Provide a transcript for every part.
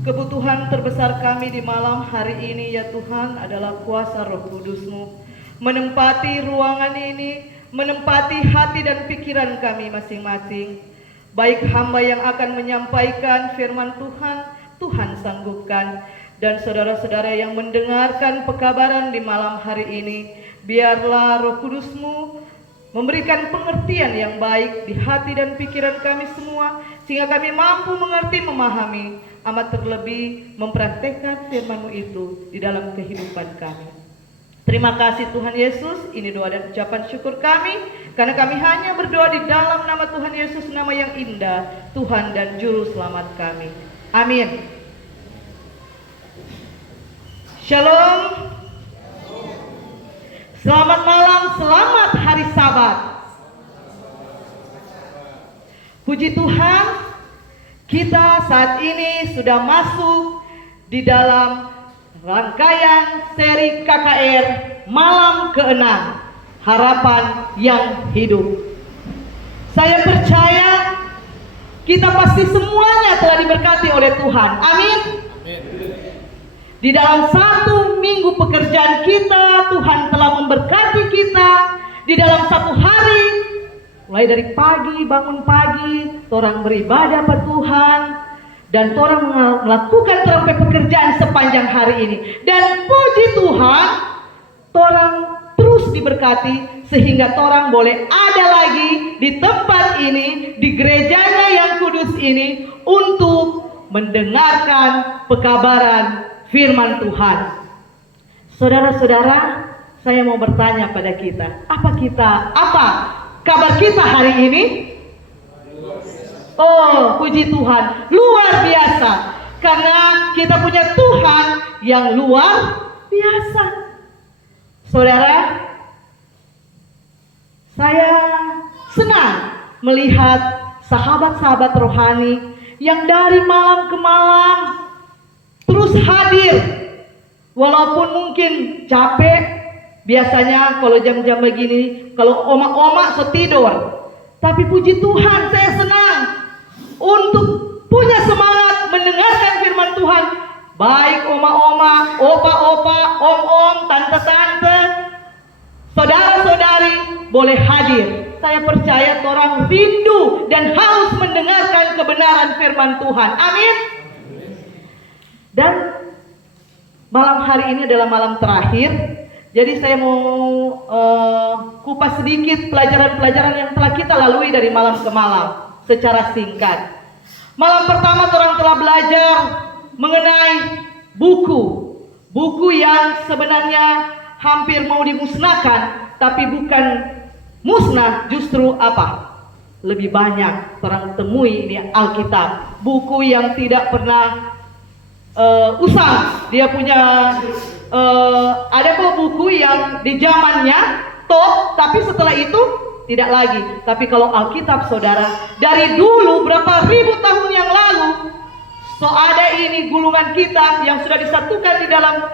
Kebutuhan terbesar kami di malam hari ini ya Tuhan adalah kuasa Roh Kudus-Mu menempati ruangan ini, menempati hati dan pikiran kami masing-masing. Baik hamba yang akan menyampaikan firman Tuhan, Tuhan sanggupkan. Dan saudara-saudara yang mendengarkan pekabaran di malam hari ini, biarlah Roh Kudus-Mu memberikan pengertian yang baik di hati dan pikiran kami semua, sehingga kami mampu mengerti, memahami, amat terlebih mempraktekkan firman-Mu itu di dalam kehidupan kami. Terima kasih Tuhan Yesus, ini doa dan ucapan syukur kami, karena kami hanya berdoa di dalam nama Tuhan Yesus, nama yang indah, Tuhan dan Juru Selamat kami. Amin. Shalom. Selamat malam, selamat hari Sabat. Puji Tuhan, kita saat ini sudah masuk di dalam rangkaian seri KKR malam ke-6, harapan yang hidup. Saya percaya kita pasti semuanya telah diberkati oleh Tuhan. Amin. Di dalam 1 minggu pekerjaan kita, Tuhan telah memberkati kita. Di dalam 1 hari, mulai dari pagi, bangun pagi, orang beribadah pada Tuhan, dan orang melakukan sampai pekerjaan sepanjang hari ini. Dan puji Tuhan, orang terus diberkati sehingga orang boleh ada lagi di tempat ini, di gerejanya yang kudus ini, untuk mendengarkan pekabaran firman Tuhan. Saudara-saudara, saya mau bertanya pada kita, apa kabar kita hari ini? Oh, puji Tuhan, luar biasa, karena kita punya Tuhan yang luar biasa. Saudara, saya senang melihat sahabat-sahabat rohani yang dari malam ke malam terus hadir, walaupun mungkin capek. Biasanya kalau jam-jam begini, kalau oma-oma setidur. Tapi puji Tuhan, saya senang untuk punya semangat mendengarkan firman Tuhan. Baik oma-oma, opa-opa, om-om, tante-tante, saudara-saudari boleh hadir. Saya percaya orang rindu dan haus mendengarkan kebenaran firman Tuhan. Amin. Dan malam hari ini adalah malam terakhir. Jadi saya mau kupas sedikit pelajaran-pelajaran yang telah kita lalui dari malam ke malam secara singkat. Malam pertama orang telah belajar mengenai buku yang sebenarnya hampir mau dimusnahkan, tapi bukan musnah, justru apa? Lebih banyak orang temui ini Alkitab, buku yang tidak pernah usang. Dia punya ada kok buku yang di zamannya top, tapi setelah itu tidak lagi. Tapi kalau Alkitab, saudara, dari dulu berapa ribu tahun yang lalu, ada ini gulungan kitab yang sudah disatukan di dalam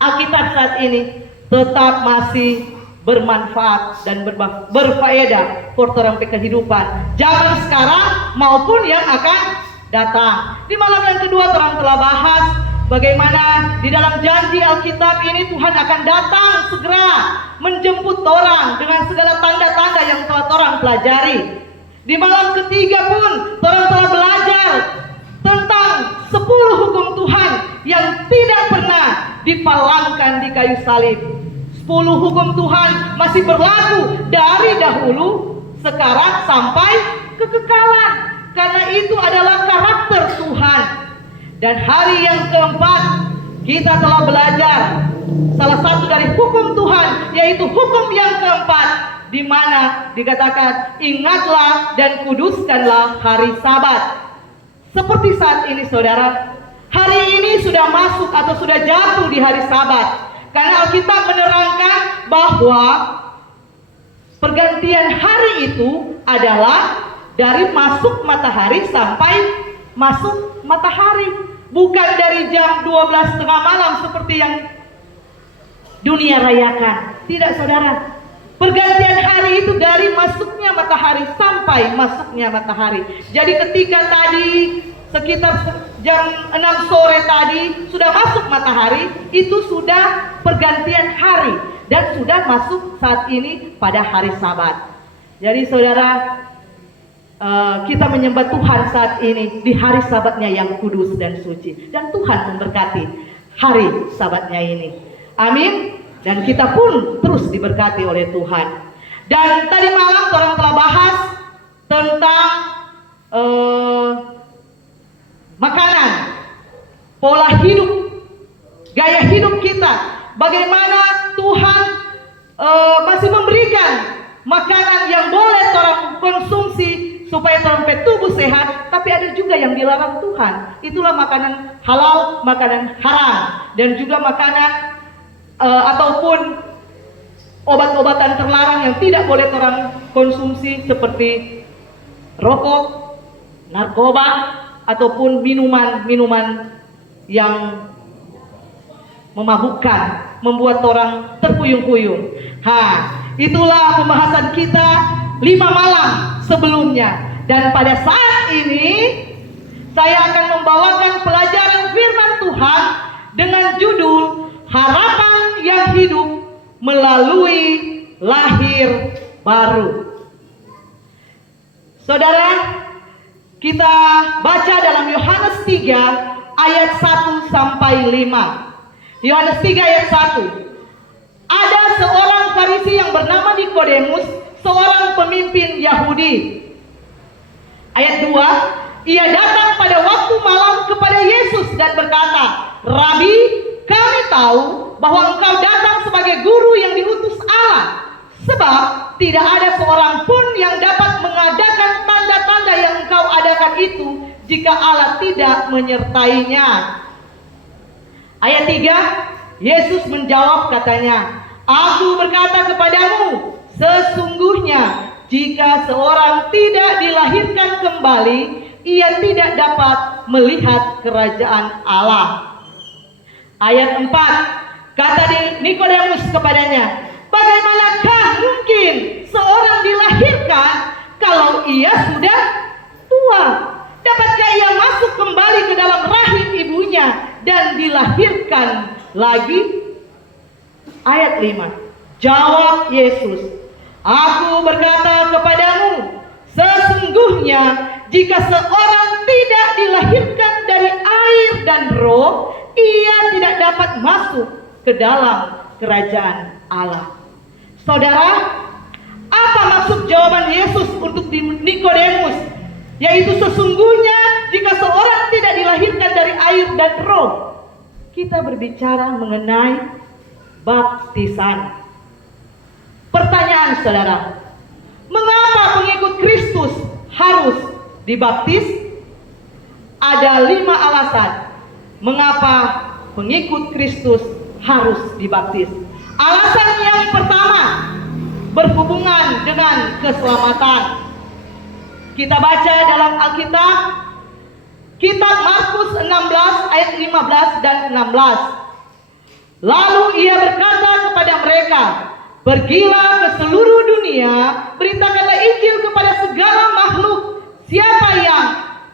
Alkitab saat ini tetap masih bermanfaat dan berfaedah untuk orang kehidupan zaman sekarang maupun yang akan datang. Di malam yang kedua orang telah bahas bagaimana di dalam janji Alkitab ini Tuhan akan datang segera menjemput orang dengan segala tanda-tanda yang telah orang pelajari. Di malam ketiga pun orang telah belajar tentang 10 hukum Tuhan yang tidak pernah dipalangkan di kayu salib. 10 hukum Tuhan masih berlaku dari dahulu, sekarang sampai kekekalan, karena itu adalah karakter Tuhan. Dan hari yang keempat kita telah belajar salah satu dari hukum Tuhan, yaitu hukum yang keempat, di mana dikatakan ingatlah dan kuduskanlah hari Sabat. Seperti saat ini saudara, hari ini sudah masuk atau sudah jatuh di hari Sabat, karena Alkitab menerangkan bahwa pergantian hari itu adalah dari masuk matahari sampai masuk matahari, bukan dari jam 12 tengah malam seperti yang dunia rayakan. Tidak saudara, pergantian hari itu dari masuknya matahari sampai masuknya matahari. Jadi ketika tadi sekitar jam 6 sore tadi sudah masuk matahari, itu sudah pergantian hari dan sudah masuk saat ini pada hari Sabat. Jadi saudara, kita menyembah Tuhan saat ini di hari Sabatnya yang kudus dan suci, dan Tuhan memberkati hari Sabatnya ini. Amin. Dan kita pun terus diberkati oleh Tuhan. Dan tadi malam orang telah bahas tentang makanan, pola hidup, gaya hidup kita. Bagaimana Tuhan masih memberikan makanan yang boleh orang konsumsi supaya orang tubuh sehat, tapi ada juga yang dilarang Tuhan. Itulah makanan halal, makanan haram, dan juga makanan ataupun obat-obatan terlarang yang tidak boleh orang konsumsi seperti rokok, narkoba, ataupun minuman-minuman yang memabukkan, membuat orang terpuyung-puyung. Itulah pembahasan kita 5 malam sebelumnya. Dan pada saat ini saya akan membawakan pelajaran firman Tuhan dengan judul Harapan yang Hidup Melalui Lahir Baru. Saudara, kita baca dalam Yohanes 3 ayat 1 sampai 5. Yohanes 3 ayat 1. Ada seorang Farisi yang bernama Nikodemus, seorang pemimpin Yahudi. Ayat 2. Ia datang pada waktu malam kepada Yesus dan berkata, "Rabi, kami tahu bahwa engkau datang sebagai guru yang diutus Allah. Sebab tidak ada seorang pun yang dapat mengadakan tanda-tanda yang engkau adakan itu jika Allah tidak menyertainya." Ayat 3, Yesus menjawab katanya, "Aku berkata kepadamu, sesungguhnya jika seorang tidak dilahirkan kembali, ia tidak dapat melihat kerajaan Allah." Ayat 4, kata Nikodemus kepadanya, "Bagaimanakah mungkin seorang dilahirkan kalau ia sudah tua? Dapatkah ia masuk kembali ke dalam rahim ibunya dan dilahirkan lagi?" Ayat 5, jawab Yesus, "Aku berkata kepadamu, sesungguhnya jika seorang tidak dilahirkan dari air dan roh, ia tidak dapat masuk ke dalam kerajaan Allah." Saudara, apa maksud jawaban Yesus untuk Nikodemus? Yaitu sesungguhnya jika seorang tidak dilahirkan dari air dan roh. Kita berbicara mengenai baptisan. Pertanyaan saudara, mengapa pengikut Kristus harus dibaptis? Ada 5 alasan mengapa pengikut Kristus harus dibaptis. Alasan yang pertama berhubungan dengan keselamatan. Kita baca dalam Alkitab, kitab Markus 16 ayat 15 dan 16. Lalu ia berkata kepada mereka, "Pergilah ke seluruh dunia, beritakanlah Injil kepada segala makhluk. Siapa yang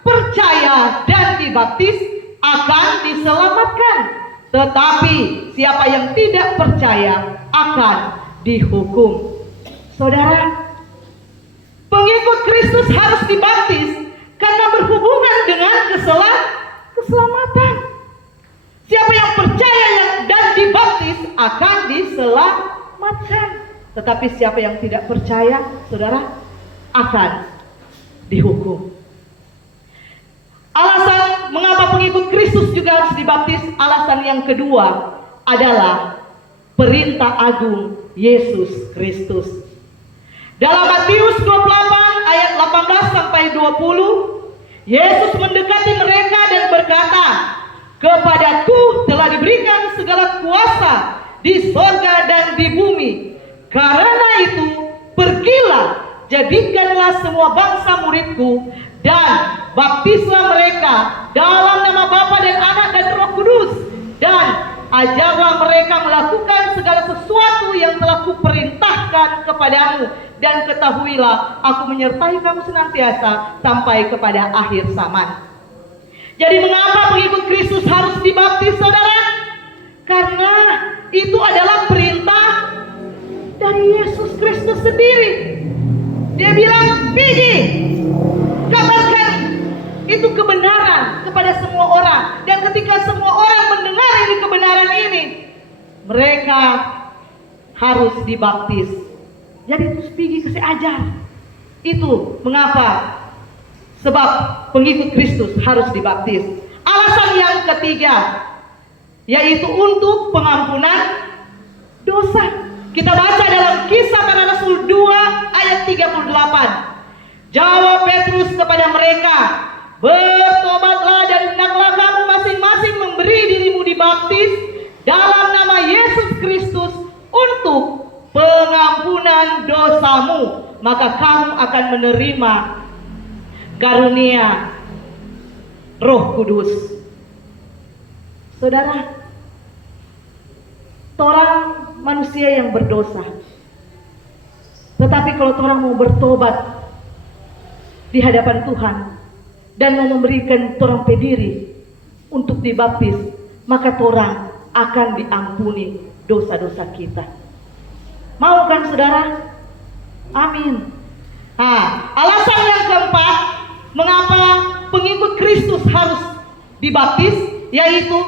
percaya dan dibaptis akan diselamatkan, tetapi siapa yang tidak percaya akan dihukum." Saudara, pengikut Kristus harus dibaptis karena berhubungan dengan keselamatan. Siapa yang percaya dan dibaptis akan diselamatkan, tetapi siapa yang tidak percaya, saudara, akan dihukum. Alasan mengapa pengikut Kristus juga harus dibaptis, alasan yang kedua adalah perintah agung Yesus Kristus. Dalam Matius 28 ayat 18 sampai 20, Yesus mendekati mereka dan berkata, "Kepadaku telah diberikan segala kuasa di sorga dan di bumi. Karena itu, pergilah, jadikanlah semua bangsa muridku, dan baptislah mereka dalam nama Bapa dan Anak dan Roh Kudus, dan ajarlah mereka melakukan segala sesuatu yang telah kuperintahkan kepadamu, dan ketahuilah aku menyertai kamu senantiasa sampai kepada akhir zaman." Jadi mengapa pengikut Kristus harus dibaptis, saudara? Karena itu adalah perintah dari Yesus Kristus sendiri. Dia bilang, pergi, kabarkan itu kebenaran kepada semua orang. Dan ketika semua orang mendengar ini kebenaran ini, mereka harus dibaptis. Jadi terus pergi ke ajar. Itu mengapa, sebab pengikut Kristus harus dibaptis. Alasan yang ketiga, yaitu untuk pengampunan dosa. Kita baca dalam Kisah Para Rasul 2 ayat 38. Jawab Petrus kepada mereka, bertobatlah dan hendaklah kamu masing-masing memberi dirimu dibaptis dalam nama Yesus Kristus untuk pengampunan dosamu, maka kamu akan menerima karunia Roh Kudus. Saudara, orang manusia yang berdosa, tetapi kalau orang mau bertobat di hadapan Tuhan dan mau memberikan orang pediri untuk dibaptis, maka orang akan diampuni dosa-dosa kita. Mau kan, saudara? Amin. Alasan yang keempat, mengapa pengikut Kristus harus dibaptis, yaitu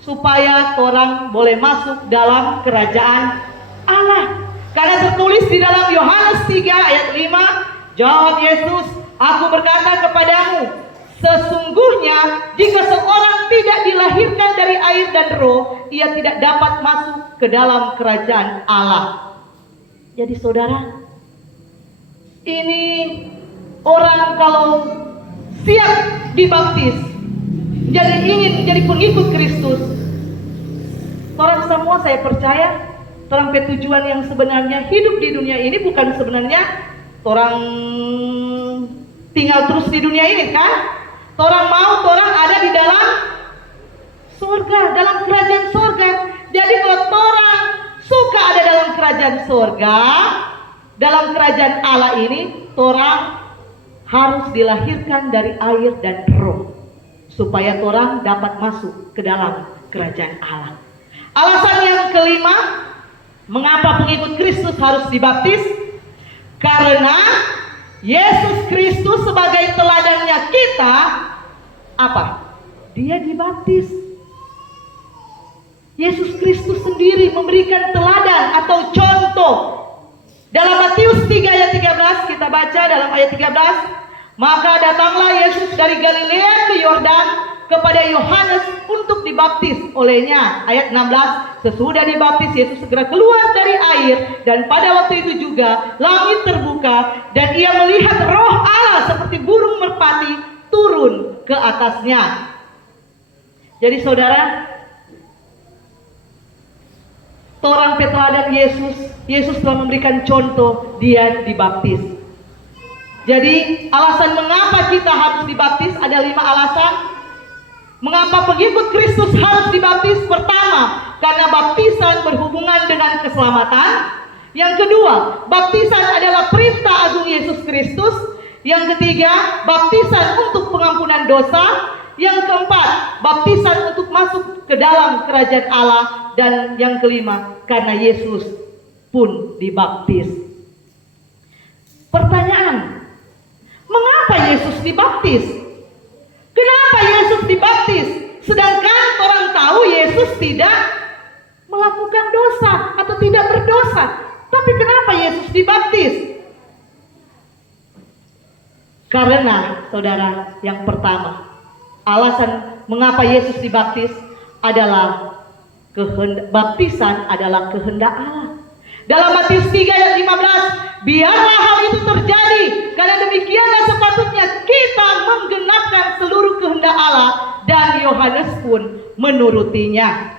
supaya orang boleh masuk dalam kerajaan Allah. Karena tertulis di dalam Yohanes 3 ayat 5, jawab Yesus, aku berkata kepadamu, sesungguhnya jika seorang tidak dilahirkan dari air dan roh, ia tidak dapat masuk ke dalam kerajaan Allah. Jadi saudara, ini orang kalau siap dibaptis, jadi ingin menjadi pengikut Kristus, orang semua saya percaya, orang tujuan yang sebenarnya hidup di dunia ini bukan sebenarnya orang tinggal terus di dunia ini kan? Orang mau orang ada di dalam surga, dalam kerajaan surga. Jadi kalau orang suka ada dalam kerajaan surga, dalam kerajaan Allah ini, orang harus dilahirkan dari air dan roh, supaya orang dapat masuk ke dalam kerajaan Allah. Alasan yang kelima, mengapa pengikut Kristus harus dibaptis? Karena Yesus Kristus sebagai teladannya kita, apa? Dia dibaptis. Yesus Kristus sendiri memberikan teladan atau contoh. Dalam Matius 3 ayat 13, kita baca dalam ayat 13, maka datanglah Yesus dari Galilea ke Yordan kepada Yohanes untuk dibaptis olehnya. Ayat 16, sesudah dibaptis Yesus segera keluar dari air, dan pada waktu itu juga langit terbuka dan ia melihat Roh Allah seperti burung merpati turun ke atasnya. Jadi saudara, orang peteladan Yesus telah memberikan contoh, dia dibaptis. Jadi alasan mengapa kita harus dibaptis ada 5 alasan. Mengapa pengikut Kristus harus dibaptis? Pertama, karena baptisan berhubungan dengan keselamatan. Yang kedua, baptisan adalah perintah agung Yesus Kristus. Yang ketiga, baptisan untuk pengampunan dosa. Yang keempat, baptisan untuk masuk ke dalam kerajaan Allah. Dan yang kelima, karena Yesus pun dibaptis. Pertanyaan, mengapa Yesus dibaptis? Kenapa Yesus dibaptis? Sedangkan orang tahu Yesus tidak melakukan dosa atau tidak berdosa. Tapi kenapa Yesus dibaptis? Karena saudara, yang pertama, alasan mengapa Yesus dibaptis adalah baptisan adalah kehendak Allah. Dalam Matius 3 ayat 15, biarlah hal itu terjadi, karena demikianlah sepatutnya kita menggenapkan seluruh kehendak Allah, dan Yohanes pun menurutinya.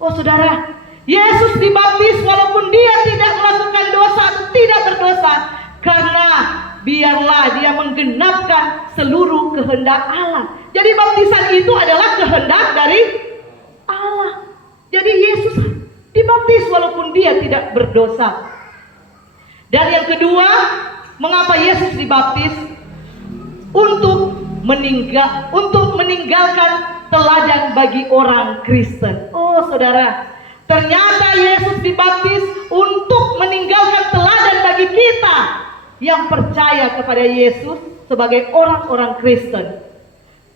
Oh saudara, Yesus dibaptis walaupun dia tidak melakukan dosa atau tidak berdosa, karena biarlah dia menggenapkan seluruh kehendak Allah. Jadi baptisan itu adalah kehendak dari Allah. Jadi Yesus dibaptis walaupun dia tidak berdosa. Dan yang kedua, mengapa Yesus dibaptis? Untuk untuk meninggalkan teladan bagi orang Kristen. Oh saudara, ternyata Yesus dibaptis untuk meninggalkan teladan bagi kita yang percaya kepada Yesus sebagai orang-orang Kristen.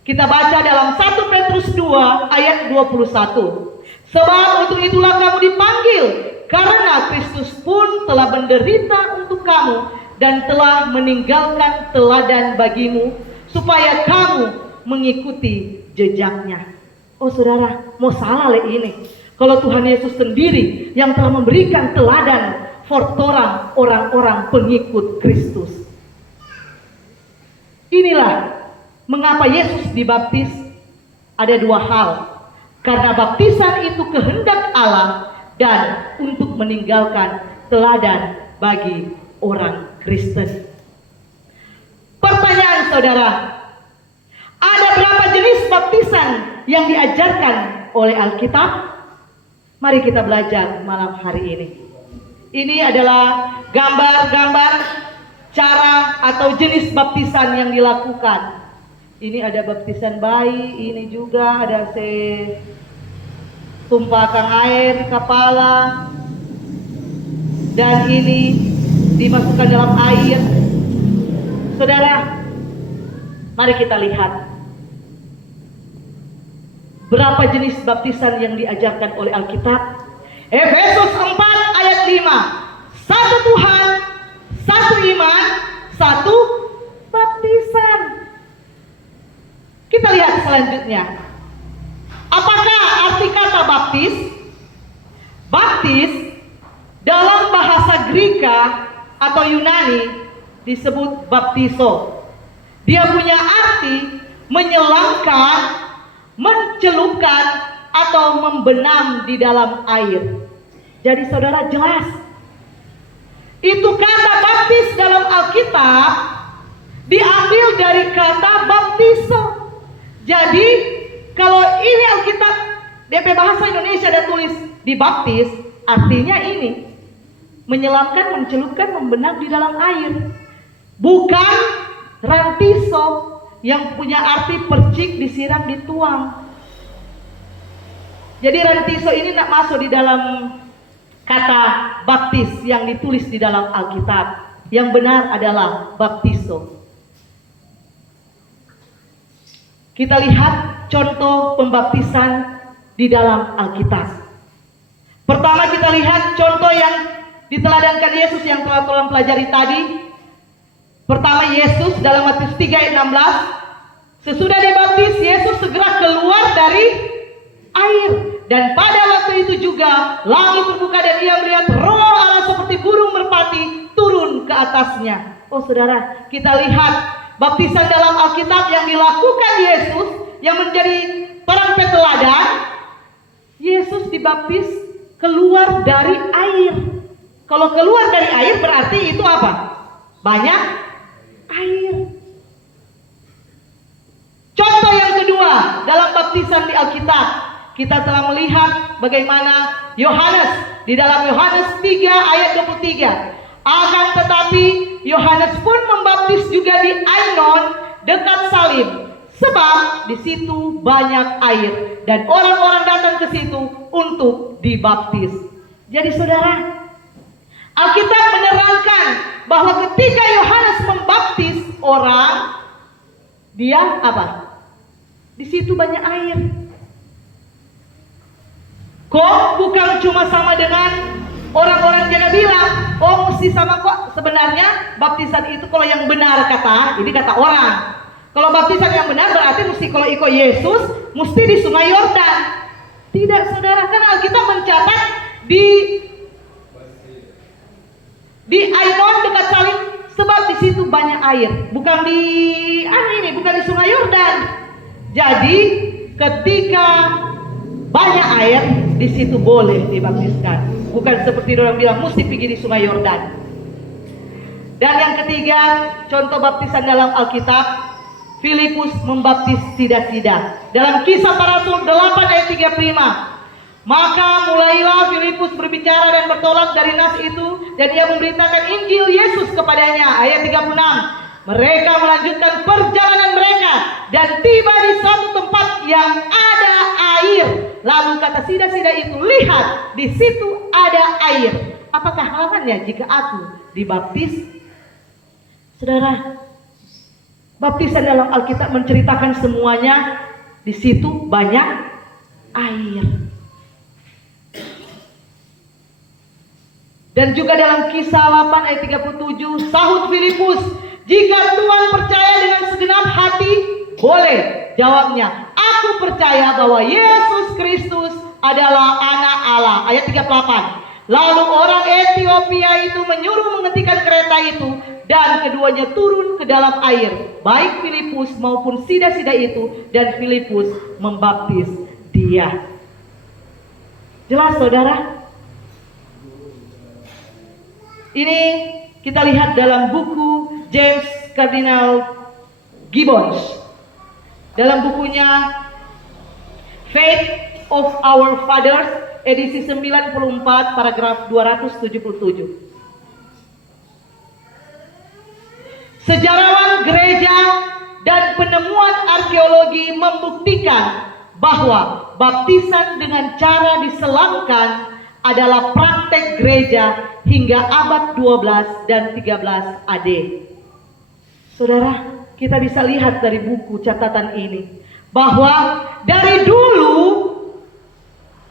Kita baca dalam 1 Petrus 2 ayat 21. Sebab untuk itulah kamu dipanggil, karena Kristus pun telah menderita untuk kamu dan telah meninggalkan teladan bagimu, supaya kamu mengikuti jejaknya. Oh saudara, mau salah ini kalau Tuhan Yesus sendiri yang telah memberikan teladan for orang-orang pengikut Kristus. Inilah mengapa Yesus dibaptis. Ada dua hal. Karena baptisan itu kehendak Allah dan untuk meninggalkan teladan bagi orang Kristen. Pertanyaan saudara, ada berapa jenis baptisan yang diajarkan oleh Alkitab? Mari kita belajar malam hari ini. Ini adalah gambar-gambar cara atau jenis baptisan yang dilakukan. Ini ada baptisan bayi, ini juga ada tumpahkan air di kepala, dan ini dimasukkan dalam air. Saudara, mari kita lihat berapa jenis baptisan yang diajarkan oleh Alkitab. Efesus 4 ayat 5. Satu Tuhan, satu iman, satu baptisan. Kita lihat selanjutnya. Apakah arti kata baptis? Baptis dalam bahasa Greka atau Yunani disebut baptiso. Dia punya arti menyelamkan, mencelupkan, atau membenam di dalam air. Jadi saudara jelas, itu kata baptis dalam Alkitab diambil dari kata baptiso. Jadi kalau ini Alkitab DP bahasa Indonesia ada tulis dibaptis, artinya ini menyelamkan, mencelupkan, membenam di dalam air. Bukan rantiso yang punya arti percik, disiram, dituang. Jadi rantiso ini tidak masuk di dalam kata baptis yang ditulis di dalam Alkitab. Yang benar adalah baptiso. Kita lihat contoh pembaptisan di dalam Alkitab. Pertama kita lihat contoh yang diteladankan Yesus yang telah tolong pelajari tadi. Pertama Yesus dalam Matius 3 ayat 16. Sesudah dibaptis Yesus segera keluar dari air. Dan pada waktu itu juga langit terbuka dan ia melihat Roh Allah seperti burung merpati turun ke atasnya. Oh saudara, kita lihat baptisan dalam Alkitab yang dilakukan Yesus yang menjadi terang teladan. Yesus dibaptis keluar dari air. Kalau keluar dari air berarti itu apa? Banyak air. Contoh yang kedua dalam baptisan di Alkitab, kita telah melihat bagaimana Yohanes di dalam Yohanes 3 ayat 23. Akan tetapi Yohanes pun membaptis juga di Ainon dekat Salim, sebab di situ banyak air dan orang-orang datang ke situ untuk dibaptis. Jadi saudara, Alkitab menerangkan bahwa ketika Yohanes membaptis orang, dia apa? Di situ banyak air. Kok bukan cuma sama dengan orang-orang jangan bilang, oh mesti sama kok. Sebenarnya baptisan itu kalau yang benar kata, ini kata orang. Kalau baptisan yang benar berarti mesti kalau ikut Yesus, mesti di Sungai Yordan. Tidak saudara, kan Alkitab mencatat di Ainon dekat Salim, sebab di situ banyak air. Bukan bukan di Sungai Yordan. Jadi ketika banyak air, di situ boleh dibaptiskan. Bukan seperti orang bilang mesti pergi di Sungai Yordan. Dan yang ketiga, contoh baptisan dalam Alkitab, Filipus membaptis sida-sida. Dalam Kisah Para Rasul 8 ayat 35. Maka mulailah Filipus berbicara dan bertolak dari nas itu, dan ia memberitakan Injil Yesus kepadanya. Ayat 36. Mereka melanjutkan perjalanan mereka dan tiba di suatu tempat yang ada air. Lalu kata sida-sida itu, lihat, di situ ada air. Apakah halangannya jika aku dibaptis? Saudara, baptisan dalam Alkitab menceritakan semuanya. Di situ banyak air. Dan juga dalam Kisah 8 ayat 37, sahut Filipus, jika Tuhan percaya dengan segenap hati, boleh. Jawabnya, aku percaya bahwa Yesus Kristus adalah anak Allah. Ayat 38. Lalu orang Ethiopia itu menyuruh menghentikan kereta itu, dan keduanya turun ke dalam air, baik Filipus maupun sida-sida itu, dan Filipus membaptis dia. Jelas saudara? Ini kita lihat dalam buku James Cardinal Gibbons. Dalam bukunya Faith of Our Fathers, edisi 94, paragraf 277. Sejarawan gereja dan penemuan arkeologi membuktikan bahwa baptisan dengan cara diselamkan adalah praktek gereja hingga abad 12 dan 13 AD. Saudara, kita bisa lihat dari buku catatan ini bahwa dari dulu,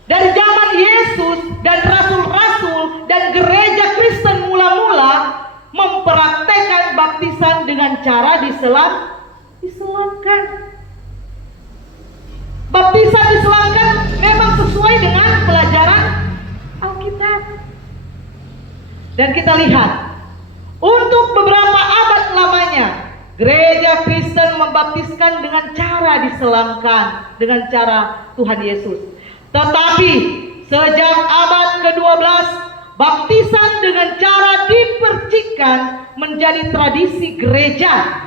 dari zaman Yesus dan rasul-rasul dan gereja Kristen mula-mula mempraktekkan baptisan dengan cara diselamkan. Baptisan diselamkan memang sesuai dengan pelajaran Alkitab. Dan kita lihat, untuk beberapa abad lamanya, gereja Kristen membaptiskan dengan cara diselamkan, dengan cara Tuhan Yesus. Tetapi sejak abad ke-12, baptisan dengan cara dipercikkan menjadi tradisi gereja.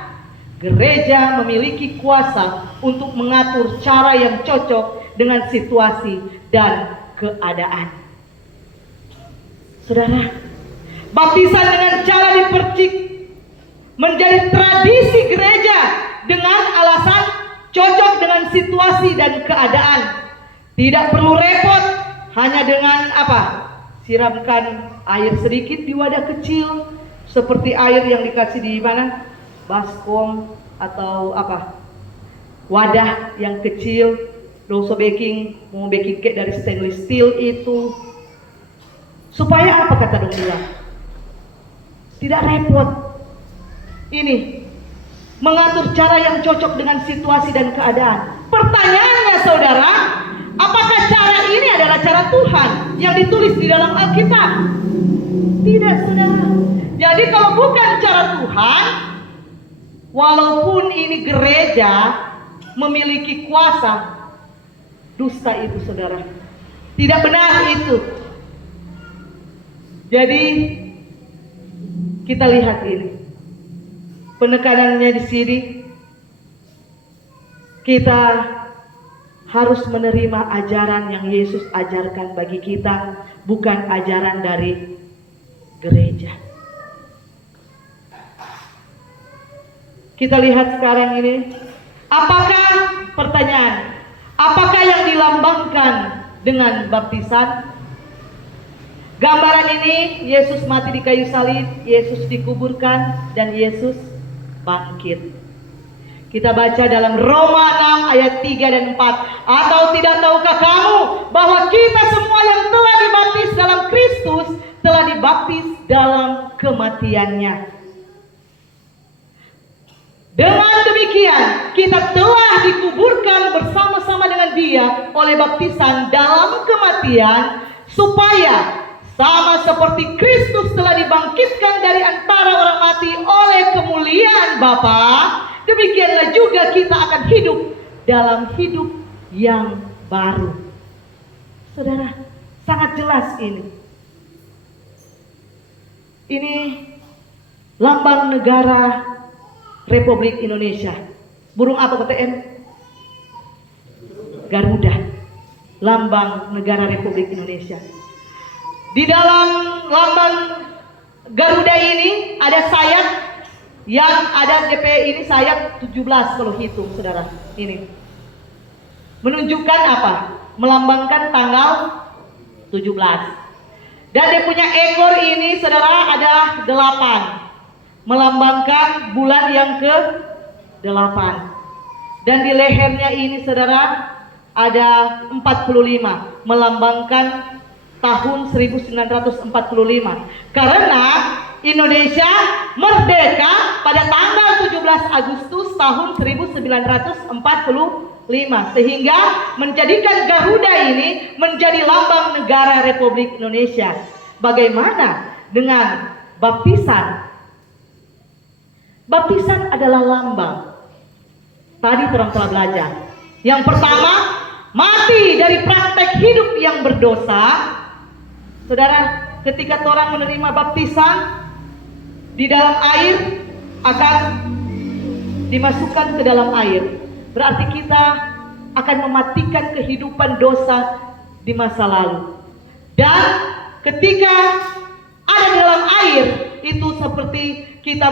Gereja memiliki kuasa untuk mengatur cara yang cocok dengan situasi dan keadaan. Saudara, baptisan dengan cara dipercik menjadi tradisi gereja dengan alasan cocok dengan situasi dan keadaan. Tidak perlu repot, hanya dengan apa? Siramkan air sedikit di wadah kecil, seperti air yang dikasih di mana? Baskom atau apa? Wadah yang kecil. Dosa baking, mau baking cake dari stainless steel itu. Supaya apa kata dong bilang? Tidak repot. Ini mengatur cara yang cocok dengan situasi dan keadaan. Pertanyaannya saudara, apakah cara ini adalah cara Tuhan yang ditulis di dalam Alkitab? Tidak saudara. Jadi kalau bukan cara Tuhan, walaupun ini gereja memiliki kuasa, dusta itu saudara. Tidak benar itu. Jadi kita lihat ini. Penekanannya di sini, kita harus menerima ajaran yang Yesus ajarkan bagi kita, bukan ajaran dari gereja. Kita lihat sekarang ini, apakah pertanyaan, apakah yang dilambangkan dengan baptisan? Gambaran ini, Yesus mati di kayu salib, Yesus dikuburkan, dan Yesus bangkit. Kita baca dalam Roma 6 ayat 3 dan 4. Atau tidak tahukah kamu bahwa kita semua yang telah dibaptis dalam Kristus telah dibaptis dalam kematiannya. Dengan demikian kita telah dikuburkan bersama-sama dengan Dia oleh baptisan dalam kematian, supaya sama seperti Kristus telah dibangkitkan dari antara orang mati oleh kemuliaan Bapa, demikianlah juga kita akan hidup dalam hidup yang baru. Saudara, sangat jelas ini. Ini lambang negara Republik Indonesia. Burung apa KTM? Garuda. Lambang negara Republik Indonesia. Di dalam lambang Garuda ini ada sayap Yang ada DP ini saya 17 kalau hitung saudara. Ini menunjukkan apa? Melambangkan tanggal 17. Dan dia punya ekor ini saudara ada 8, melambangkan bulan yang ke-8. Dan di lehernya ini saudara ada 45, melambangkan tahun 1945. Karena Indonesia merdeka pada tanggal 17 Agustus tahun 1945, sehingga menjadikan Garuda ini menjadi lambang negara Republik Indonesia. Bagaimana dengan baptisan? Baptisan adalah lambang. Tadi orang telah belajar. Yang pertama, mati dari praktek hidup yang berdosa. Saudara, ketika orang menerima baptisan di dalam air, akan dimasukkan ke dalam air. Berarti kita akan mematikan kehidupan dosa di masa lalu. Dan ketika ada di dalam air, itu seperti kita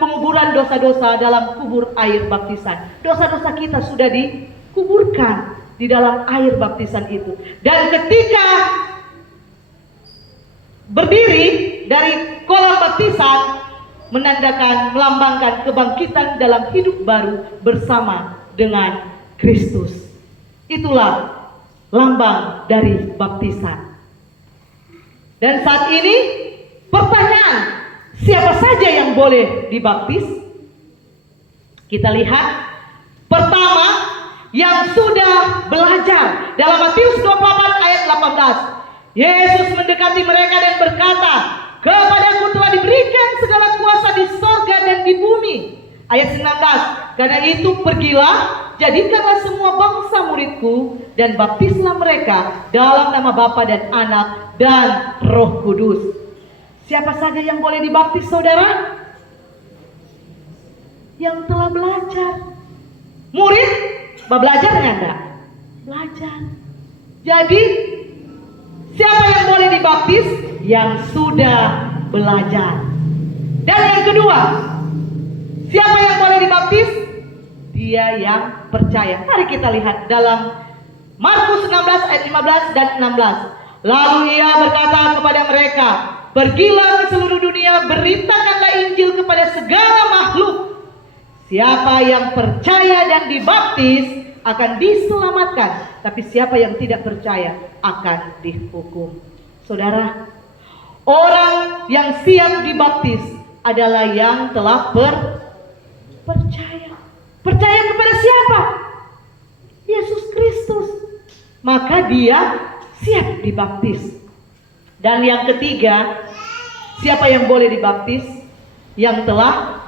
penguburan dosa-dosa dalam kubur air baptisan. Dosa-dosa kita sudah dikuburkan di dalam air baptisan itu. Dan ketika berdiri dari kolam baptisan, melambangkan kebangkitan dalam hidup baru bersama dengan Kristus. Itulah lambang dari baptisan. Dan saat ini pertanyaan, siapa saja yang boleh dibaptis? Kita lihat pertama, yang sudah belajar. Dalam Matius 24 ayat 18, Yesus mendekati mereka dan berkata, "Kepadaku telah diberikan segala kuasa di sorga dan di bumi." Ayat 19, "Karena itu pergilah, jadikanlah semua bangsa muridku, dan baptislah mereka dalam nama Bapa dan Anak dan Roh Kudus." Siapa saja yang boleh dibaptis saudara? Yang telah belajar. Murid, belajar enggak? Belajar. Jadi siapa yang boleh dibaptis? Yang sudah belajar. Dan yang kedua, siapa yang boleh dibaptis? Dia yang percaya. Mari kita lihat dalam Markus 16 ayat 15 dan 16. Lalu ia berkata kepada mereka, "Pergilah ke seluruh dunia, beritakanlah Injil kepada segala makhluk. Siapa yang percaya dan dibaptis akan diselamatkan, tapi siapa yang tidak percaya akan dihukum." Saudara, orang yang siap dibaptis adalah yang telah percaya. Percaya kepada siapa? Yesus Kristus. Maka dia siap dibaptis. Dan yang ketiga, siapa yang boleh dibaptis? Yang telah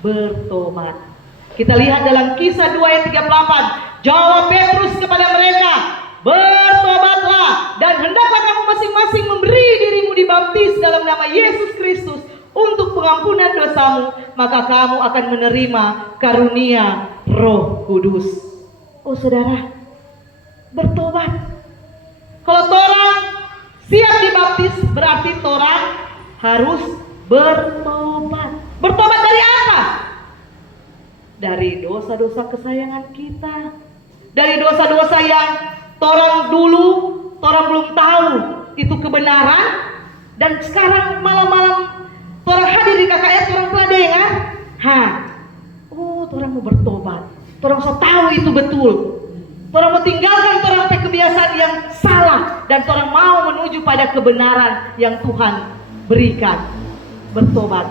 bertobat. Kita lihat dalam Kisah 2 ayat 38. Jawab Petrus kepada mereka, "Bertobatlah dan hendaklah kamu masing-masing memberi dirimu dibaptis dalam nama Yesus Kristus untuk pengampunan dosamu, maka kamu akan menerima karunia Roh Kudus." Oh saudara, bertobat. Kalau orang siap dibaptis, berarti orang harus bertobat. Bertobat dari apa? Dari dosa-dosa kesayangan kita, dari dosa-dosa yang orang dulu orang belum tahu itu kebenaran, dan sekarang malam-malam orang hadir di KKR, orang telah dengar, orang mau bertobat, orang so tahu itu betul, orang mau tinggalkan orang kebiasaan yang salah, dan orang mau menuju pada kebenaran yang Tuhan berikan. Bertobat.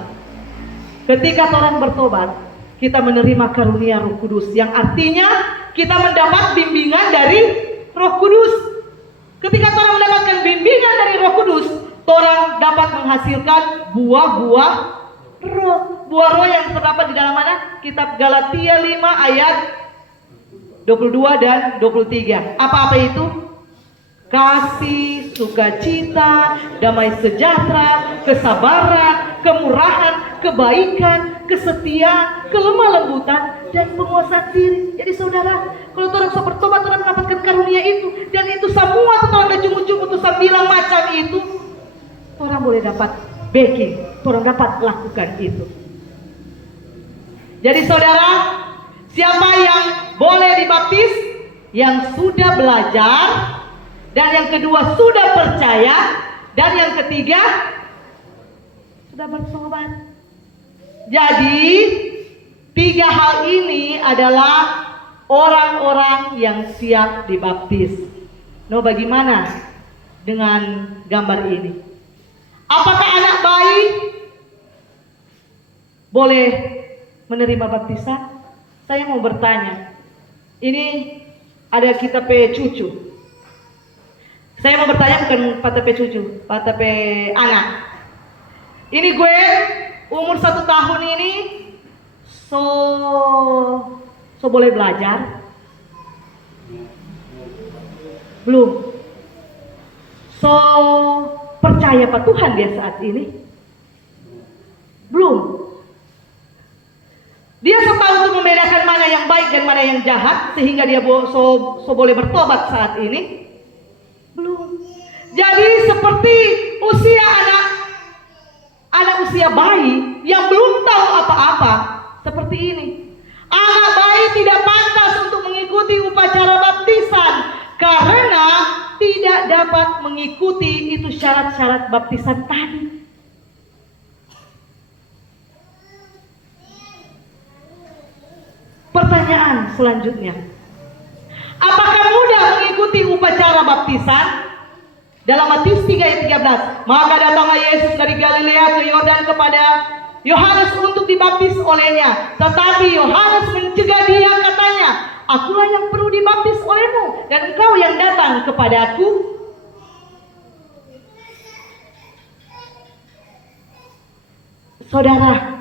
Ketika orang bertobat, kita menerima karunia Roh Kudus, yang artinya kita mendapat bimbingan dari Roh Kudus. Ketika orang mendapatkan bimbingan dari Roh Kudus, orang dapat menghasilkan buah-buah roh. Buah roh yang terdapat di dalam mana? Kitab Galatia 5 ayat 22 dan 23. Apa-apa itu? Kasih, sukacita, damai sejahtera, kesabaran, kemurahan, kebaikan, kesetiaan, kelemah lembutan, dan penguasaan diri. Jadi saudara, kalau orang so bertobat, orang mendapatkan karunia itu, dan itu semua orang ada jumut-jumut itu sembilan macam itu, orang boleh dapat backing, orang dapat lakukan itu. Jadi saudara, siapa yang boleh dibaptis? Yang sudah belajar, dan yang kedua sudah percaya, dan yang ketiga sudah bertobat. Jadi 3 hal ini adalah orang-orang yang siap dibaptis. No, bagaimana dengan gambar ini? Apakah anak bayi boleh menerima baptisan? Saya mau bertanya. Ini ada kita pe cucu. Saya mau bertanya bukan pada pe cucu, pada pe anak. Ini gue umur 1 tahun ini so boleh belajar? Belum. So percaya pada Tuhan dia saat ini? Belum. Dia tahu untuk membedakan mana yang baik dan mana yang jahat sehingga dia so boleh bertobat saat ini? Belum. Jadi seperti usia anak usia bayi yang belum tahu apa-apa, seperti ini. Anak bayi tidak pantas untuk mengikuti upacara baptisan karena tidak dapat mengikuti itu syarat-syarat baptisan tadi. Pertanyaan selanjutnya, apakah mudah mengikuti upacara baptisan? Dalam Matius 3 ayat 13, maka datanglah Yesus dari Galilea ke Yordan kepada Yohanes untuk dibaptis olehnya. Tetapi Yohanes mencegah dia, katanya, akulah yang perlu dibaptis olehmu, dan engkau yang datang kepadaku. Saudara,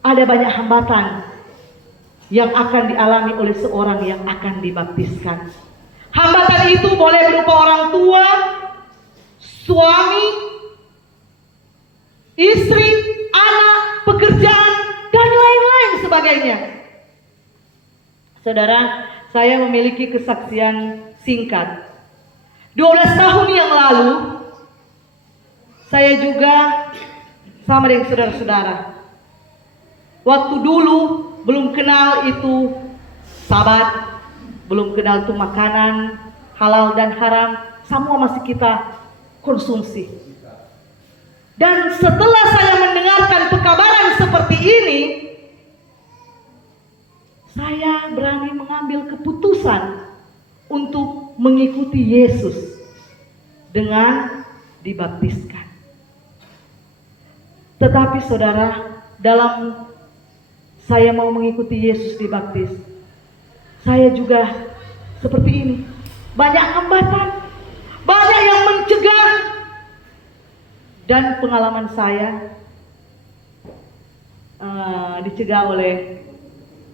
ada banyak hambatan yang akan dialami oleh seorang yang akan dibaptiskan. Hambatan itu boleh berupa orang tua, suami, istri, anak, pekerjaan, dan lain-lain sebagainya. Saudara, saya memiliki kesaksian singkat. 12 tahun yang lalu, saya juga sama dengan saudara-saudara. Waktu dulu belum kenal itu Sabat, belum kenal itu makanan halal dan haram, semua masih kita konsumsi. Dan setelah saya mendengarkan pekabaran seperti ini, saya berani mengambil keputusan untuk mengikuti Yesus dengan dibaptiskan. Tetapi saudara, dalam saya mau mengikuti Yesus dibaptis, saya juga seperti ini. Banyak hambatan, banyak yang mencegah. Dan pengalaman saya dicegah oleh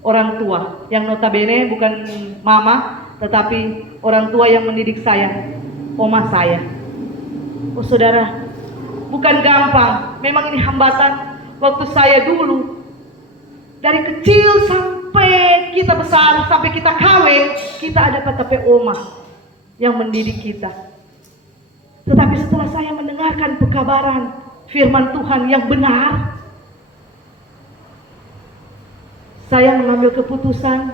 orang tua yang notabene bukan mama, tetapi orang tua yang mendidik saya, oma saya. Oh saudara, bukan gampang. Memang ini hambatan. Waktu saya dulu, dari kecil sampai kita besar, sampai kita kawin, kita ada pada oma yang mendidik kita. Tetapi setelah saya mendengarkan pekabaran firman Tuhan yang benar, saya mengambil keputusan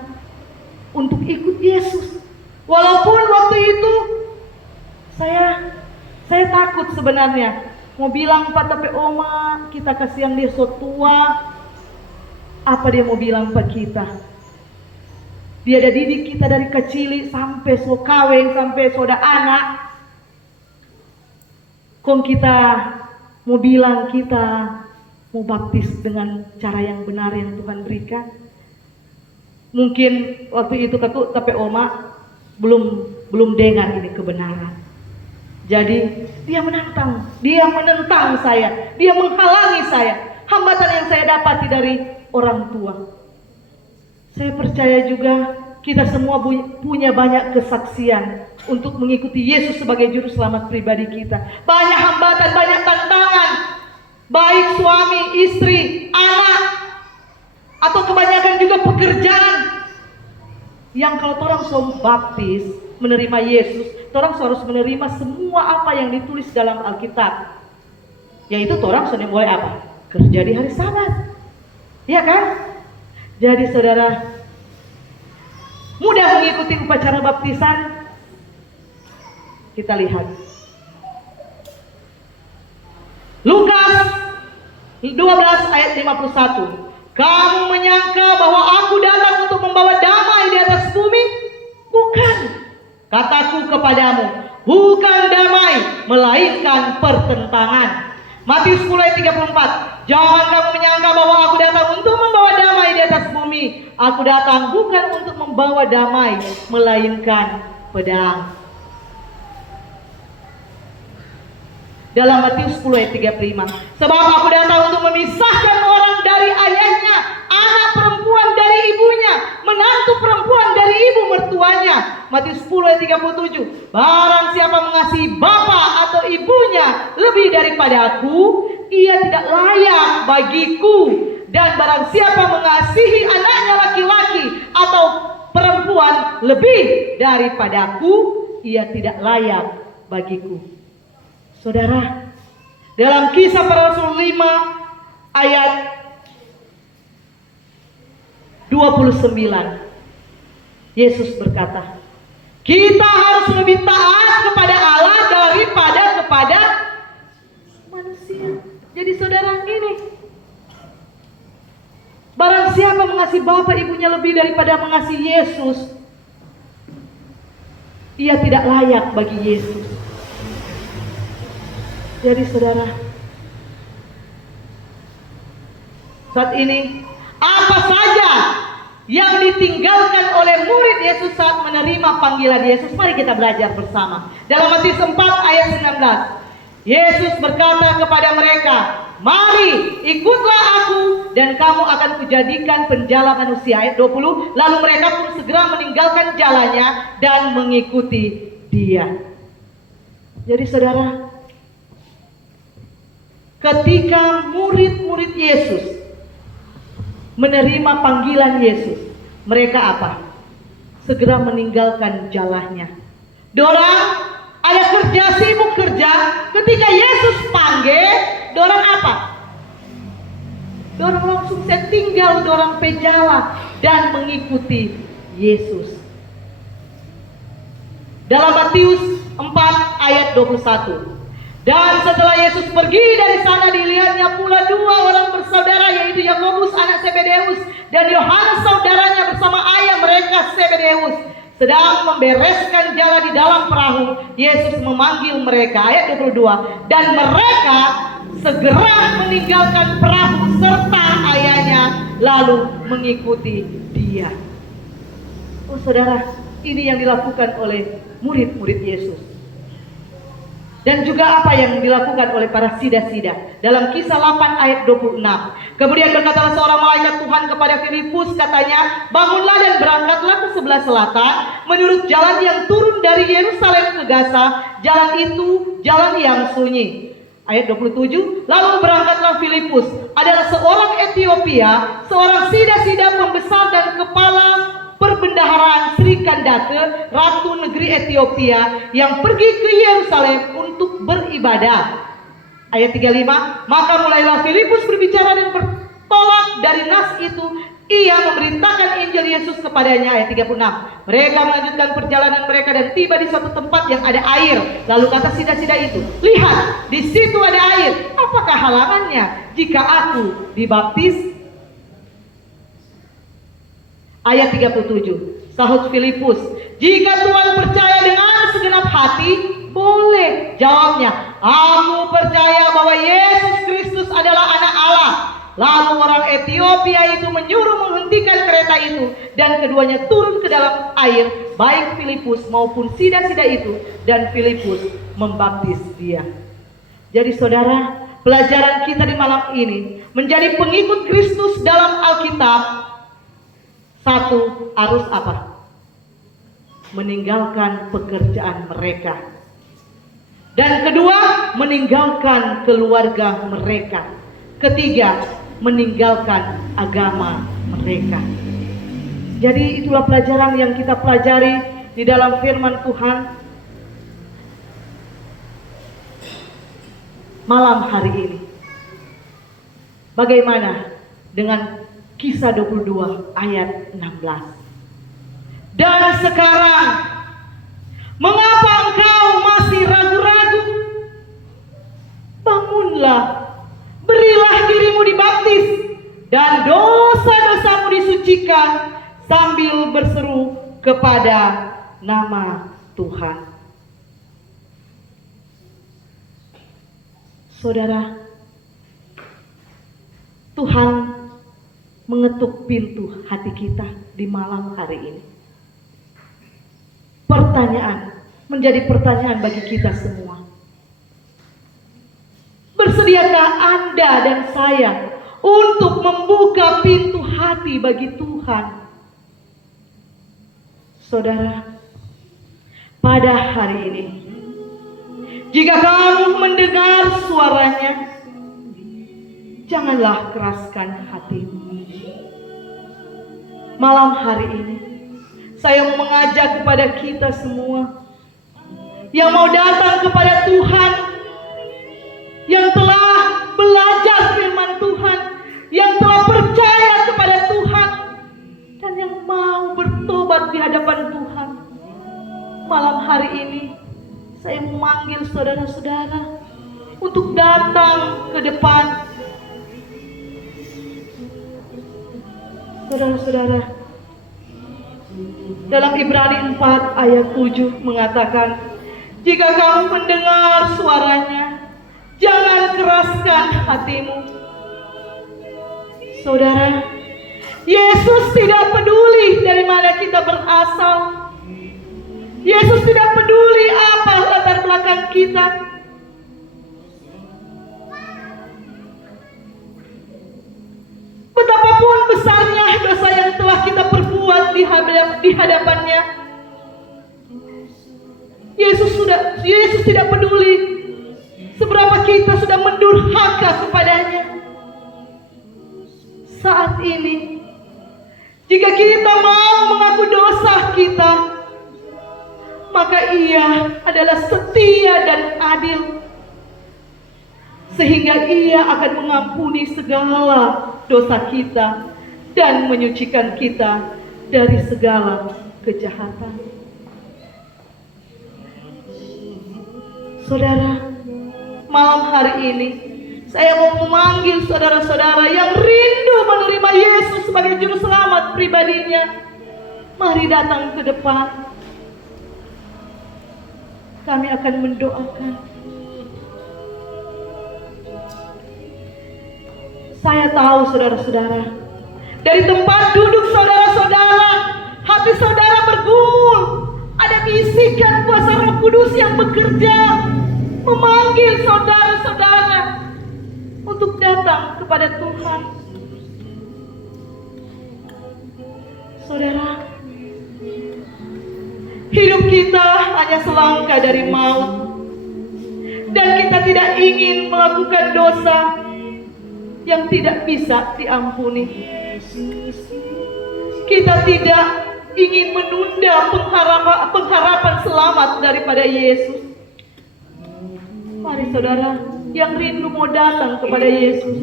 untuk ikut Yesus. Walaupun waktu itu saya takut sebenarnya. Mau bilang pada oma, kita kasihan dia so tua. Apa dia mau bilang pada kita? Dia ada didik kita dari kecil sampai so kawin, sampai so ada anak. Kong kita mau bilang kita mau baptis dengan cara yang benar yang Tuhan berikan. Mungkin waktu itu tapi oma belum dengar ini kebenaran. Jadi dia menentang saya, dia menghalangi saya. Hambatan yang saya dapati dari orang tua. Saya percaya juga kita semua punya banyak kesaksian untuk mengikuti Yesus sebagai juru selamat pribadi kita. Banyak hambatan, banyak tantangan, baik suami, istri, anak, atau kebanyakan juga pekerjaan. Yang kalau orang so baptis, menerima Yesus, orang harus menerima semua apa yang ditulis dalam Alkitab. Yaitu orang sudah mulai apa? Kerja di hari Sabat. Iya kan? Jadi saudara, mudah mengikuti upacara baptisan. Kita lihat Lukas 12 ayat 51. Kamu menyangka bahwa aku datang untuk membawa damai di atas bumi? Bukan. Kataku kepadamu, bukan damai, melainkan pertentangan. Matius 10 ayat 34. Jangan kamu menyangka bahwa aku datang untuk membawa damai di atas bumi. Aku datang bukan untuk membawa damai, melainkan pedang. Dalam Matius 10 ayat 35. Sebab aku datang untuk memisahkan orang dari ayahnya, anak perempuan dari ibunya, menantu perempuan dari ibu mertuanya. Matius 10 ayat 37. Barang siapa mengasihi bapa atau ibunya lebih daripada aku, ia tidak layak bagiku. Dan barang siapa mengasihi anaknya laki-laki atau perempuan lebih daripada aku, ia tidak layak bagiku. Saudara, dalam Kisah Para Rasul 5 ayat 29, Yesus berkata, kita harus lebih taat kepada Allah daripada kepada manusia. Jadi saudara, ini barang siapa mengasihi bapak ibunya lebih daripada mengasihi Yesus, ia tidak layak bagi Yesus. Jadi saudara, saat ini apa saja yang ditinggalkan oleh murid Yesus saat menerima panggilan Yesus? Mari kita belajar bersama. Dalam Matius 4 ayat 19, Yesus berkata kepada mereka, mari ikutlah aku dan kamu akan kujadikan penjala manusia. Ayat 20, lalu mereka pun segera meninggalkan jalannya dan mengikuti dia. Jadi saudara, ketika murid-murid Yesus menerima panggilan Yesus, mereka apa? Segera meninggalkan jalannya. Dorang ada kerja, sibuk kerja. Ketika Yesus panggil, dorang apa? Dorang langsung tinggal, dorang pejala dan mengikuti Yesus. Dalam Matius 4 ayat 21. Dan setelah Yesus pergi dari sana, dilihatnya pula dua orang bersaudara, yaitu Yakobus anak Zebedeus dan Yohanes saudaranya bersama ayah mereka Zebedeus sedang membereskan jala di dalam perahu. Yesus memanggil mereka. Ayat 22. Dan mereka segera meninggalkan perahu serta ayahnya lalu mengikuti dia. Oh saudara, ini yang dilakukan oleh murid-murid Yesus. Dan juga apa yang dilakukan oleh para sida-sida. Dalam Kisah 8 ayat 26. Kemudian berkatalah seorang malaikat Tuhan kepada Filipus, katanya, bangunlah dan berangkatlah ke sebelah selatan, menurut jalan yang turun dari Yerusalem ke Gaza. Jalan itu jalan yang sunyi. Ayat 27. Lalu berangkatlah Filipus, adalah seorang Etiopia, seorang sida-sida pembesar dan kepala perbendaharaan Sri Kandake, ratu negeri Ethiopia, yang pergi ke Yerusalem untuk beribadah. Ayat 35, maka mulailah Filipus berbicara dan bertolak dari nas itu. Ia memberitakan Injil Yesus kepadanya. Ayat 36, mereka melanjutkan perjalanan mereka dan tiba di suatu tempat yang ada air. Lalu kata sida-sida itu, lihat, di situ ada air. Apakah halangannya jika aku dibaptis? Ayat 37, sahut Filipus, jika Tuhan percaya dengan segenap hati, boleh. Jawabnya, aku percaya bahwa Yesus Kristus adalah anak Allah. Lalu orang Ethiopia itu menyuruh menghentikan kereta itu, dan keduanya turun ke dalam air, baik Filipus maupun sida-sida itu, dan Filipus membaptis dia. Jadi saudara, pelajaran kita di malam ini menjadi pengikut Kristus dalam Alkitab. Satu, harus apa? Meninggalkan pekerjaan mereka. Dan kedua, meninggalkan keluarga mereka. Ketiga, meninggalkan agama mereka. Jadi itulah pelajaran yang kita pelajari di dalam firman Tuhan malam hari ini. Bagaimana dengan Kisah 22 ayat 16. Dan sekarang, mengapa engkau masih ragu-ragu? Bangunlah, berilah dirimu dibaptis, dan dosa-dosamu disucikan, sambil berseru kepada nama Tuhan. Saudara, Tuhan mengetuk pintu hati kita di malam hari ini. Pertanyaan menjadi pertanyaan bagi kita semua. Bersediakah Anda dan saya untuk membuka pintu hati bagi Tuhan? Saudara, pada hari ini, jika kamu mendengar suaranya, janganlah keraskan hatimu. Malam hari ini, saya mau mengajak kepada kita semua yang mau datang kepada Tuhan, yang telah belajar firman Tuhan, yang telah percaya kepada Tuhan, dan yang mau bertobat di hadapan Tuhan. Malam hari ini, saya memanggil saudara-saudara untuk datang ke depan. Saudara-saudara, dalam Ibrani 4 ayat 7 mengatakan, jika kamu mendengar suaranya, jangan keraskan hatimu. Saudara, Yesus tidak peduli dari mana kita berasal. Yesus tidak peduli apa latar belakang kita. Betapapun besarnya dosa yang telah kita perbuat di hadapannya, Yesus tidak peduli seberapa kita sudah mendurhaka kepadanya. Saat ini, jika kita mau mengaku dosa kita, maka Ia adalah setia dan adil, sehingga Ia akan mengampuni segala dosa kita dan menyucikan kita dari segala kejahatan. Saudara, malam hari ini saya mau memanggil saudara-saudara yang rindu menerima Yesus sebagai juru selamat pribadinya. Mari datang ke depan. Kami akan mendoakan. Saya tahu saudara-saudara, dari tempat duduk saudara-saudara, hati saudara bergumul. Ada bisikan kuasa Roh Kudus yang bekerja, memanggil saudara-saudara untuk datang kepada Tuhan. Saudara, hidup kita hanya selangkah dari maut, dan kita tidak ingin melakukan dosa yang tidak bisa diampuni. Kita tidak ingin menunda pengharapan selamat daripada Yesus. Mari saudara yang rindu mau datang kepada Yesus,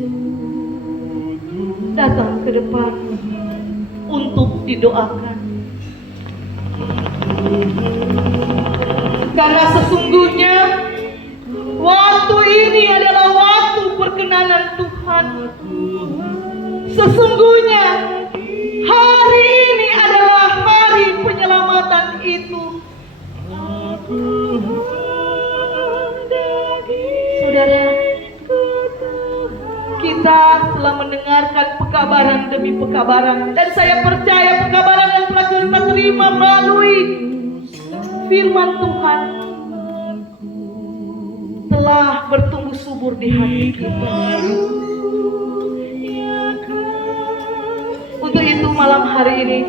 datang ke depan untuk didoakan. Karena sesungguhnya waktu ini adalah waktu perkenanan Tuhan. Sesungguhnya hari ini adalah hari penyelamatan itu. Saudara, kita telah mendengarkan pekabaran demi pekabaran, dan saya percaya pekabaran yang telah kita terima melalui firman Tuhan telah bertumbuh subur di hati kita. Untuk itu malam hari ini,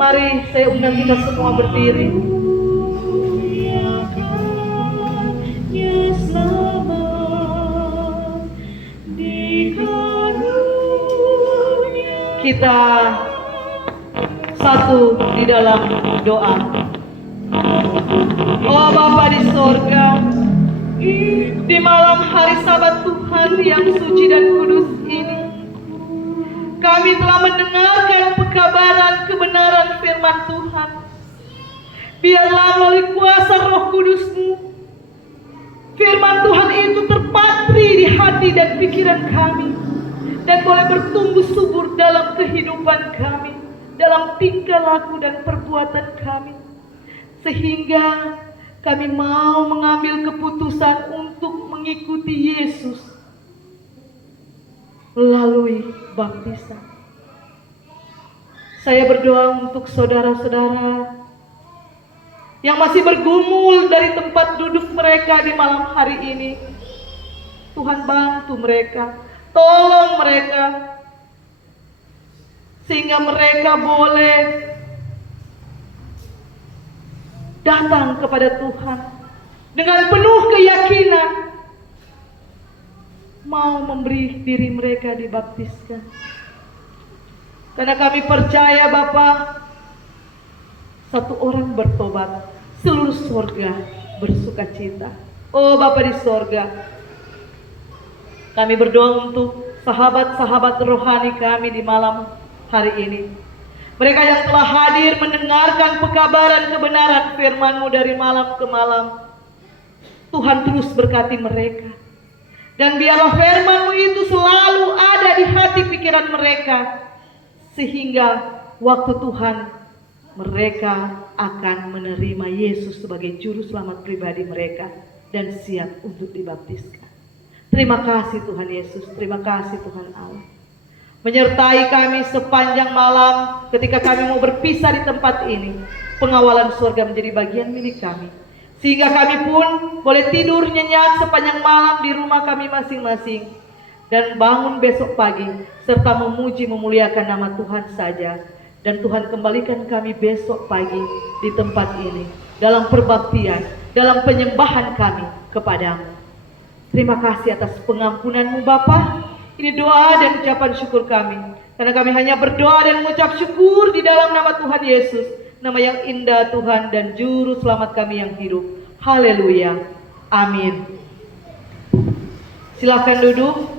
mari saya undang kita semua berdiri. Kita satu di dalam doa. Oh Bapa di sorga, di malam hari Sabat Tuhan yang suci dan kudus ini, kami telah mendengarkan pekabaran kebenaran firman Tuhan. Biarlah melalui kuasa Roh Kudus-Mu, firman Tuhan itu terpatri di hati dan pikiran kami, dan boleh bertumbuh subur dalam kehidupan kami, dalam tingkah laku dan perbuatan kami, sehingga kami mau mengambil keputusan untuk mengikuti Yesus melalui baptisan. Saya berdoa untuk saudara-saudara yang masih bergumul dari tempat duduk mereka di malam hari ini. Tuhan bantu mereka, tolong mereka, sehingga mereka boleh datang kepada Tuhan dengan penuh keyakinan, mau memberi diri mereka dibaptiskan. Karena kami percaya Bapa, satu orang bertobat, seluruh sorga bersukacita. Oh Bapa di sorga, kami berdoa untuk sahabat-sahabat rohani kami di malam hari ini. Mereka yang telah hadir mendengarkan pekabaran kebenaran firman-Mu dari malam ke malam. Tuhan terus berkati mereka. Dan biarlah firman-Mu itu selalu ada di hati pikiran mereka, sehingga waktu Tuhan mereka akan menerima Yesus sebagai juru selamat pribadi mereka dan siap untuk dibaptiskan. Terima kasih Tuhan Yesus, terima kasih Tuhan Allah. Menyertai kami sepanjang malam ketika kami mau berpisah di tempat ini. Pengawalan surga menjadi bagian milik kami, sehingga kami pun boleh tidur nyenyak sepanjang malam di rumah kami masing-masing, dan bangun besok pagi serta memuji memuliakan nama Tuhan saja. Dan Tuhan kembalikan kami besok pagi di tempat ini, dalam perbaktian, dalam penyembahan kami kepadamu. Terima kasih atas pengampunan-Mu Bapa. Ini doa dan ucapan syukur kami, karena kami hanya berdoa dan mengucap syukur di dalam nama Tuhan Yesus, nama yang indah Tuhan dan juru selamat kami yang hidup. Haleluya, amin. Silakan duduk.